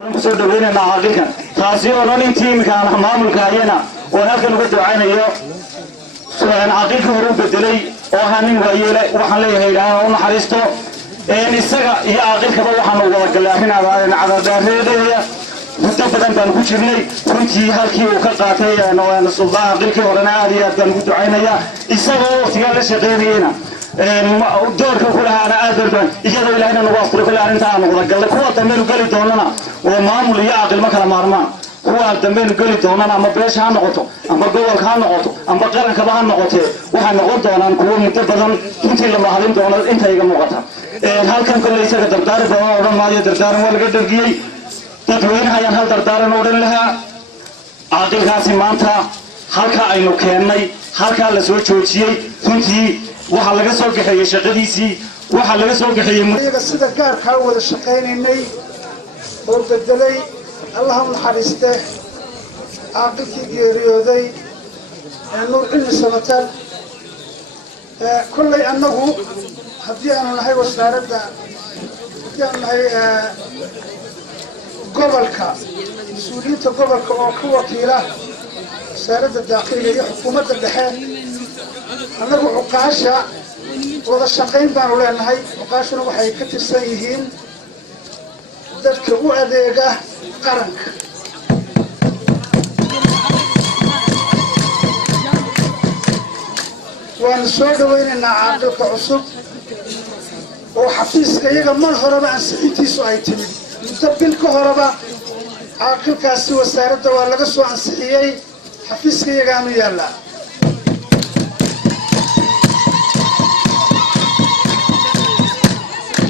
soo dhaweynayna aqalkan taasi oo dhan tiimka aan maamulka ayana oo halkan uga ducaynayo su'aan aqalka hore u bedelay oo hanin waayele waxaan leeyahay ilaahay oo naxariisto isaga iyo aqalkaba waxaan uga wada galay cadaadeedeeya muddo badan baan ku jirnay runtii halkii uu ka qaatay suldaan aqalkii horena aad iyo aad baan ugu ducaynaya isagoo waqtiga la shaqeynayna doorka ku lahaana aad baan iyadoo ilaahayna nagu afuro kala arinta aan wada galay kuwa dambe gali doonana oo maamul iyo aqal ma kala maarmaan kuwa dambe gali doonana ama beesha ha noqoto ama gobolka ha noqoto ama qaranka ha noqoto waxa noqon doonaan kuwa muddo badan intii la mahadin doono inta iga muuqata halkan kale isaga dardaar baa oo maayo dardaaran waa laga dhagiyay dadweynaha ayaan hal dardaaran oo dhan lahaa aqalkaasi maanta halka aynu keenay halka la soo joojiyay runtii waxa laga soo gaxeeyay shaqadiisii waxa laga soo gaxeeyay sida gaarka wada shaqeynay oo bedelay Allahum naxariiste aqalkii geeriyooday nuur cilmi samatal kullay annagu haddii aanu nahay wasaaradda haddii aanu nahay gobolka mas-uuliyiinta gobolka oo ka wakiila wasaaradda daaqiliga iyo xukuumadda dhexe annagu cuqaasha wada shaqayn baanu leenahay cuqaashuna waxay ka tirsan yihiin dadka u adeega qaranka waan soo dhaweynaynaa caaqilka cusub oo xafiiska iyaga mar horeba ansixintiisu ay timid muddo bil ka horeba caaqilkaasi wasaaradda waa laga soo ansixiyey xafiiska iyagaanu yaallaa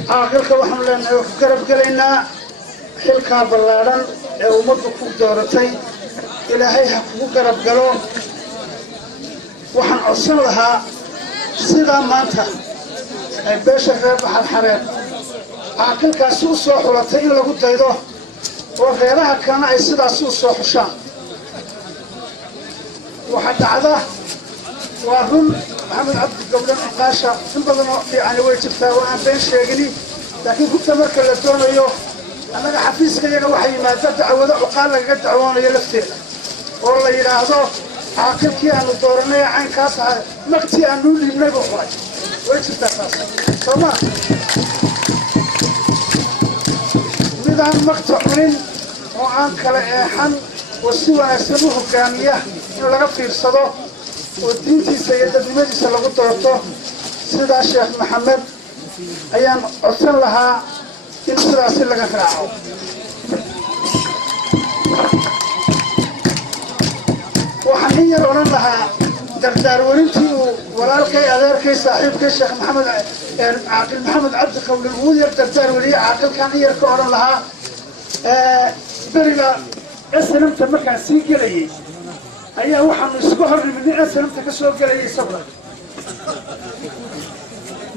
caaqilka waxaanu leenahay oo ku garab gelaynaa xilkaa ballaadhan ee ummaddu ku dooratay ilaahay ha kugu garab galo waxaan codsan lahaa sidaa maanta ay beesha reer baxar xareed caaqilkaasi u soo xulatay in lagu daydo oo reeraha kalena ay sidaasi u soo xushaan waxa dhacda waa run maxamed cabdi gabdhan cuqaasha in badan oo fiicani way jirtaa oo aan been sheegini laakiin runta marka la doonayo annaga xafiiska iyaga waxaa yimaada dacwado cuqaal lagaga dacwoonayo lafteeda oo la yidhaahdo caaqilkii aanu dooranay caynkaas ahay magtii aanuu dhiibnay buu xuray way jirtaa taas soo ma midaan magta cunin oo aan kala eexan oo si wanaagsan u hogaamiya in laga fiirsado oo diintiisa iyo dadnimadiisa lagu doorto sidaa sheekh maxamed ayaan codsan lahaa in sidaasi laga raaco waxaan in yar odhan lahaa dardaar warintii uu walaalkay adeerkay saaxiibkay sheekh maxamed caaqil maxamed cabdi qawli uu yar dardaar wariye caaqilkaan in yar ka odhan lahaa beriga SNMta markaan sii gelayay ayaa waxaanu isku horrimid in SNMta ka soo gelayay isaguna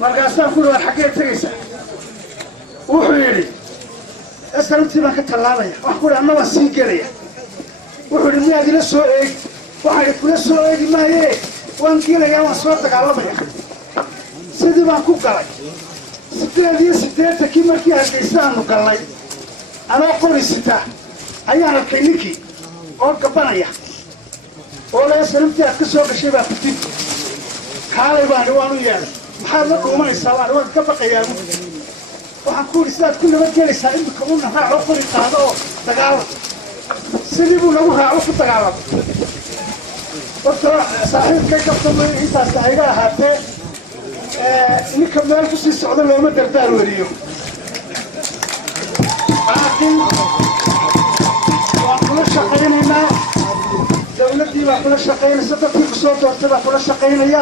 markaasaan ku dhawaad xaggee tegaysaa wuxuu yidhi SNMtii baan ka tallaabaya waxaan ku dhaha anna waan sii gelaya wuxuu yidhi miyaad ila soo eegi waxaan kula soo eegi maaye waan gelayaa waan soo dagaalamaya sidii baan ku galay 88 markii Hargeysa aanu galnay anoo qori sita ayaan arkay ninkii oo gabanaya oo la SNMtii aad ka soo gashay baa ku dib kaalay baan waanu yeelay maxaad la dhuumanaysaa waan ka baqayaa waxaan ku yidhi sidaad ku nabadgelaysaa imika una raaco qori qaado oo dagaalama sidii buu nagu raaco ku dagaalama horta saaxiibkay kabtamay intaas hayga ahaatee ninka meel ku sii socda looma dardaar wariyo laakiin waan kula shaqaynaynaa dawladdii baa kula shaqaynaysa dadkii ku soo doortay baa kula shaqaynaya